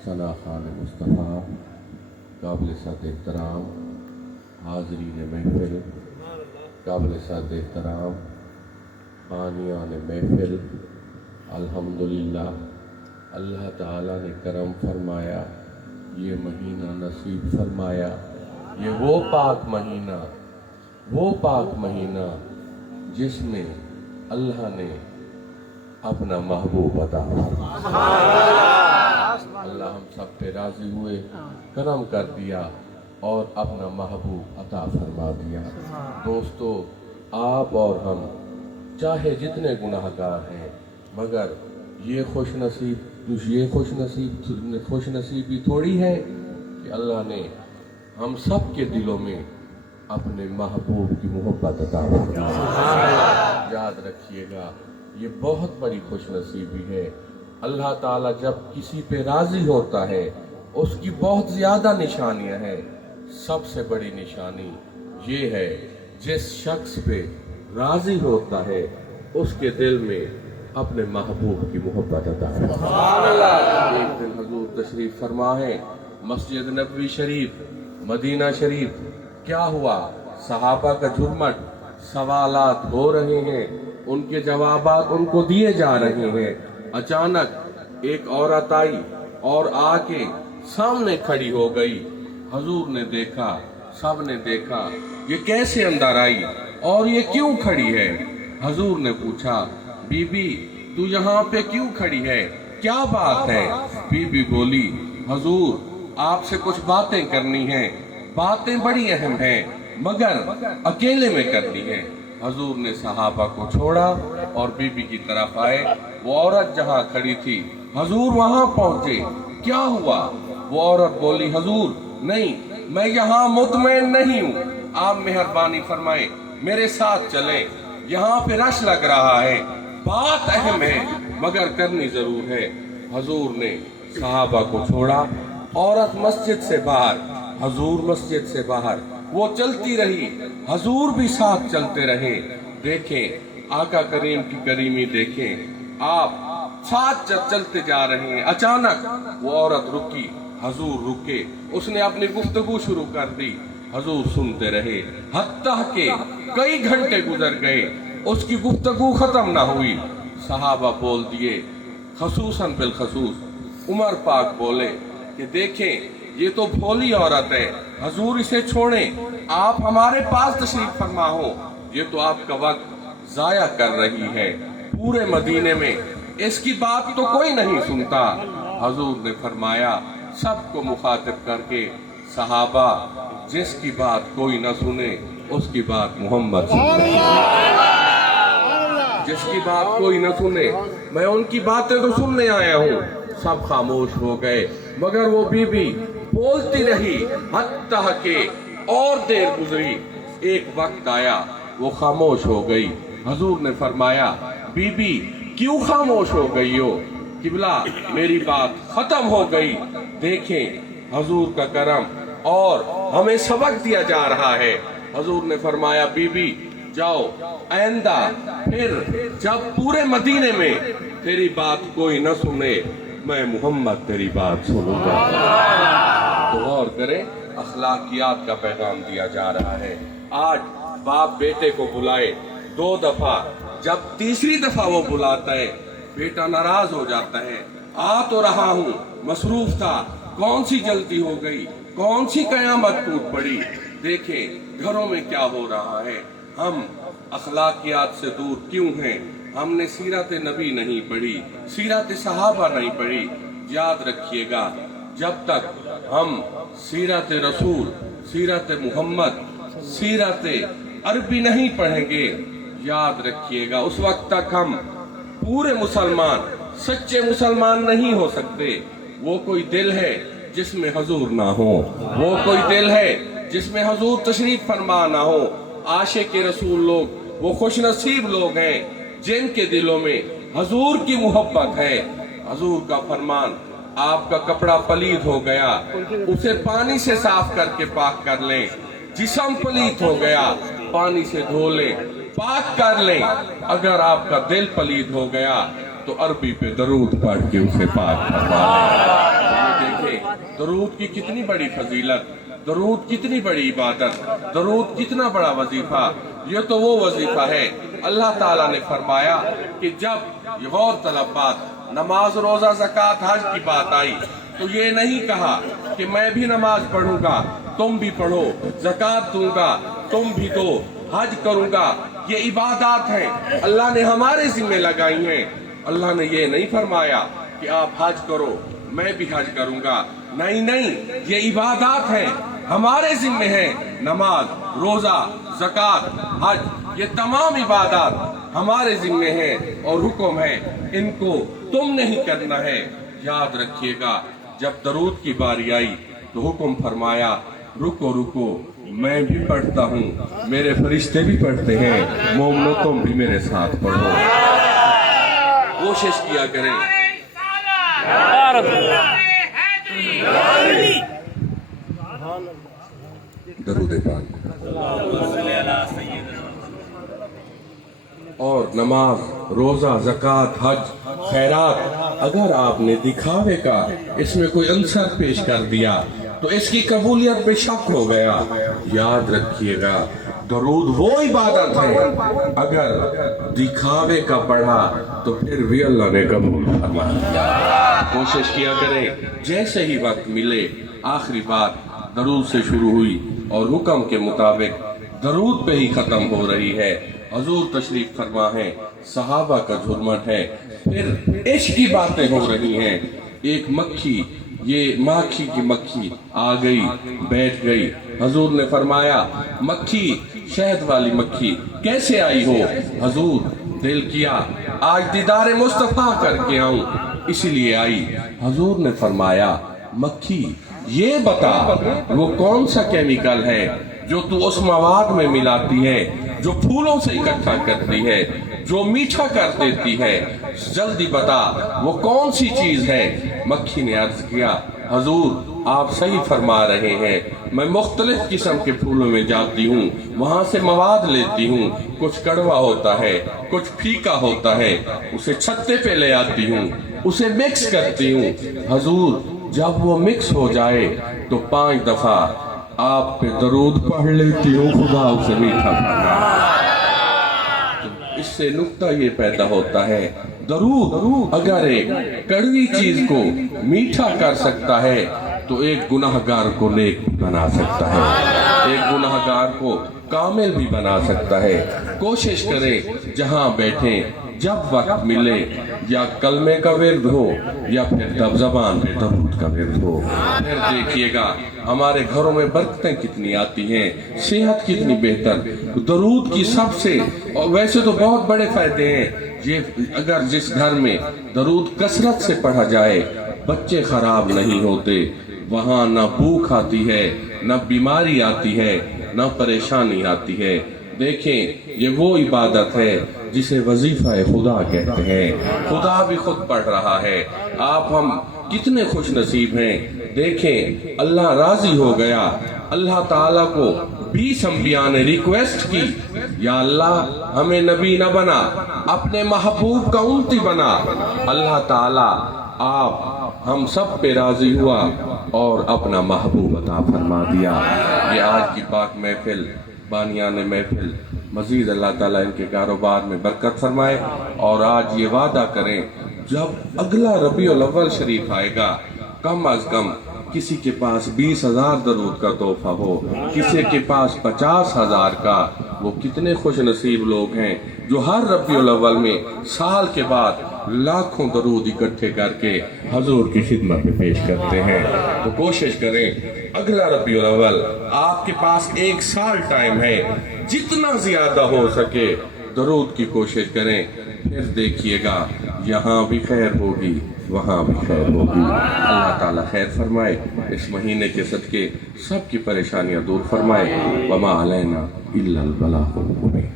सना खान मुस्तफ़ा, काबिल सद एहतराम हाज़रीन महफिल, काबिल सद एहतराम बानियान महफिल, अल्हम्दुलिल्लाह अल्लाह ताला ने करम फरमाया, ये महीना नसीब फरमाया। ये वो पाक महीना जिसमें अल्लाह ने अपना महबूब अता फरमाया। अल्लाह हम सब पे राजी हुए, करम कर दिया और अपना महबूब अता फरमा दिया। दोस्तों, आप और हम चाहे जितने गुनाहगार हैं, मगर ये खुशनसीबी थोड़ी है कि अल्लाह ने हम सब के दिलों में अपने महबूब की मोहब्बत अता फरमाई। याद रखिएगा, ये बहुत बड़ी खुशनसीबी है। अल्लाह ताला जब किसी पे राजी होता है, उसकी बहुत ज्यादा निशानियां हैं। सबसे बड़ी निशानी ये है, जिस शख्स पे राजी होता है उसके दिल में अपने महबूब की मोहब्बत अता फरमाई। एक दिन हुजूर तशरीफ फरमा है मस्जिद नबवी शरीफ, मदीना शरीफ। क्या हुआ? सहाबा का झुरमट, सवालात हो रहे हैं, उनके जवाबात उनको दिए जा रहे हैं। अचानक एक औरत आई और आके सामने खड़ी हो गई। हुजूर ने देखा, सब ने देखा, ये कैसे अंदर आई और ये क्यों खड़ी है? हुजूर ने पूछा, बीबी तू यहाँ पे क्यों खड़ी है, क्या बात है? बीबी बोली, हुजूर आपसे कुछ बातें करनी है, बातें बड़ी अहम हैं, मगर अकेले में करनी है। हुजूर ने सहाबा को छोड़ा और बीबी की तरफ आए। वो औरत जहाँ खड़ी थी, हुजूर वहाँ पहुँचे। क्या हुआ? वो औरत बोली, हुजूर नहीं, मैं यहाँ मुतमईन नहीं हूँ, आप मेहरबानी फरमाए मेरे साथ चलें, यहाँ पे रश लग रहा है, बात अहम है मगर करनी जरूर है। हुजूर ने सहाबा को छोड़ा, औरत मस्जिद से बाहर, हुजूर मस्जिद से बाहर। वो चलती रही, हुजूर भी साथ चलते रहे। देखें आका करीम की करीमी, देखें आप साथ चलते जा रहे हैं। अचानक वो औरत रुकी, हुजूर रुके, उसने अपनी गुफ्तगू शुरू कर दी। हुजूर सुनते रहे, हत्ता के कई घंटे गुजर गए, उसकी गुफ्तगू खत्म ना हुई। सहाबा बोल दिए, खसूसन बिल खसूस उमर पाक बोले कि देखें ये तो भोली औरत है, हुजूर इसे छोड़ें, आप हमारे पास तशरीफ फरमा हो, ये तो आपका वक्त जाया कर रही है। पूरे मदीने में इसकी बात तो कोई नहीं सुनता। हुजूर ने फरमाया सबको मुखातिब करके, सहाबा जिसकी बात कोई न सुने उसकी बात मोहम्मद सुने, जिसकी बात कोई न सुने, मैं उनकी बातें तो सुनने आया हूँ। सब खामोश हो गए, मगर वो बीबी बोलती रही, हत्ता के और देर गुजरी, एक वक्त आया वो खामोश हो गई। हुजूर ने फरमाया, बीबी क्यों खामोश हो गई हो? किबला मेरी बात खत्म हो गई। देखें हुजूर का करम और हमें सबक दिया जा रहा है। हुजूर ने फरमाया, बीबी जाओ, आइंदा फिर जब पूरे मदीने में तेरी बात कोई न सुने, मैं मोहम्मद तेरी बात सुनूंगा। तो गौर करें, अखलाकियात का पैगाम दिया जा रहा है। आज बाप बेटे को बुलाए 2 दफा, जब तीसरी दफा वो बुलाता है, बेटा नाराज हो जाता है। आ तो रहा हूँ, मसरूफ था, कौन सी जल्दी हो गई, कौन सी कयामत टूट पड़ी। देखें घरों में क्या हो रहा है। हम अखलाकियात से दूर क्यों हैं? हमने सीरत नबी नहीं पढ़ी, सीरत सहाबा नहीं पढ़ी। याद रखिएगा, जब तक हम सीरत रसूल, सीरत मोहम्मद, सीरत अरबी नहीं पढ़ेंगे, याद रखिएगा उस वक्त तक हम पूरे मुसलमान, सच्चे मुसलमान नहीं हो सकते। वो कोई दिल है जिसमें हुजूर ना हो, वो कोई दिल है जिसमें हुजूर तशरीफ फरमा ना हो। आशिक रसूल लोग वो खुशनसीब लोग हैं जिनके दिलों में हुजूर की मोहब्बत है। हुजूर का फरमान, आपका कपड़ा पलीद हो गया, उसे पानी से साफ करके पाक कर लें। जिस्म पलीद हो गया, पानी से धो लें, पाक कर लें। अगर आपका दिल पलीद हो गया तो अरबी पे दरूद पढ़ के उसे पाक करवा लें। दरूद की कितनी बड़ी फजीलत, दरूद कितनी बड़ी इबादत, दरूद कितना बड़ा वजीफा। ये तो वो वजीफा है अल्लाह ताला ने फरमाया कि जब गौर तलब बात नमाज रोजा ज़कात हज की बात आई तो ये नहीं कहा कि मैं भी नमाज पढ़ूंगा तुम भी पढ़ो, ज़कात दूंगा तुम भी दो, हज करूंगा। ये इबादत हैं, अल्लाह ने हमारे जिम्मे लगाई हैं। अल्लाह ने ये नहीं फरमाया कि आप हज करो मैं भी हज करूंगा। नहीं नहीं, ये इबादत हैं, हमारे जिम्मे हैं। नमाज, रोजा, ज़कात, हज, ये तमाम इबादत हमारे जिम्मे हैं और हुक्म है इनको तुम नहीं करना है। याद रखिएगा, जब दरूद की बारी आई तो हुक्म फरमाया रुको रुको, मैं भी पढ़ता हूँ, मेरे फरिश्ते भी पढ़ते हैं, मोमनो तुम भी मेरे साथ पढ़ो। कोशिश किया करें। दरूद पाक और नमाज, रोजा, ज़कात, हज, खैरात अगर आपने दिखावे का इसमें कोई अंसर पेश कर दिया तो इसकी कबूलियत पे शक हो गया। याद रखिएगा, दरूद वो इबादत है अगर दिखावे का पढ़ा तो फिर भी अल्लाह ने कबूल फरमा लिया। कोशिश किया करें, जैसे ही वक्त मिले। आखिरी बात दरूद से शुरू हुई और हुक्म के मुताबिक दरूद पे ही खत्म हो रही है। हजूर तशरीफ फरमा है, सहाबा का झुरमट है, फिर इश्क की बातें हो रही हैं। एक मक्खी, ये माखी की मक्खी आ गई, बैठ गई। हजूर ने फरमाया मक्खी, शहद वाली मक्खी कैसे आई हो? हजूर, दिल किया आज दीदार मुस्तफा करके आऊं इसलिए आई। हजूर ने फरमाया मक्खी ये बता वो कौन सा केमिकल है जो तू उस मवाद में मिलाती है जो फूलों से इकट्ठा करती है, जो मीठा कर देती है, जल्दी बता वो कौन सी चीज है? मक्खी ने अर्ज किया हजूर आप सही फरमा रहे हैं, मैं मुख्तलिफ किस्म के फूलों में जाती हूँ, वहां से मवाद लेती हूँ, कुछ कड़वा होता है कुछ फीका होता है, उसे छत्ते पे ले आती हूँ, उसे मिक्स करती हूँ। हजूर जब वो मिक्स हो जाए तो 5 दफा आप पे दरूद पढ़ लेती हूँ, खुदा उसे मीठा बना। तो इससे नुक्ता ये पैदा होता है, दरूद अगर एक कड़वी चीज को मीठा कर सकता है तो एक गुनाहगार को नेक बना सकता है, एक गुनाहगार को कामिल भी बना सकता है। कोशिश करें जहां बैठे जब वक्त मिले या कलमे का विर्द हो या फिर तब जबान पे दरूद का विर्द हो। फिर देखिएगा हमारे घरों में बरकतें कितनी आती हैं, सेहत कितनी बेहतर। दरूद की सबसे, और वैसे तो बहुत बड़े फायदे हैं, ये अगर जिस घर में दरूद कसरत से पढ़ा जाए बच्चे खराब नहीं होते, वहाँ ना भूख आती है, ना बीमारी आती है, ना परेशानी आती है। देखें ये वो इबादत है जिसे वजीफा खुदा कहते हैं, खुदा भी खुद पढ़ रहा है। आप हम कितने खुश नसीब हैं। देखें अल्लाह राजी हो गया, अल्लाह ताला को 20 अंबिया ने रिक्वेस्ट की या अल्लाह हमें नबी न बना, अपने महबूब का उम्मती बना। अल्लाह ताला आप हम सब पे राजी हुआ और अपना महबूब अता फरमा दिया। ये आज की पाक महफिल, बानियान महफिल, मजीद अल्लाह ताला इनके कारोबार में बरकत फरमाए। और आज ये वादा करें जब अगला रबीउल अव्वल शरीफ आएगा कम अज कम किसी के पास 20,000 दरूद का तोहफा हो, किसी के पास 50,000 का। वो कितने खुश नसीब लोग हैं जो हर रबीउल अव्वल में साल के बाद लाखों दरूद इकट्ठे करके हजूर की खिदमत में पेश करते हैं। तो कोशिश करें अगला रबीउल अव्वल आपके पास 1 साल टाइम है, जितना ज्यादा हो सके दरूद की कोशिश करें। फिर देखिएगा यहाँ भी खैर होगी वहाँ भी खैर होगी। अल्लाह ताला खैर फरमाए, इस महीने के सदके सबकी परेशानियाँ दूर फरमाए। वमा अलैना इल्लल बलागुल मुबीन।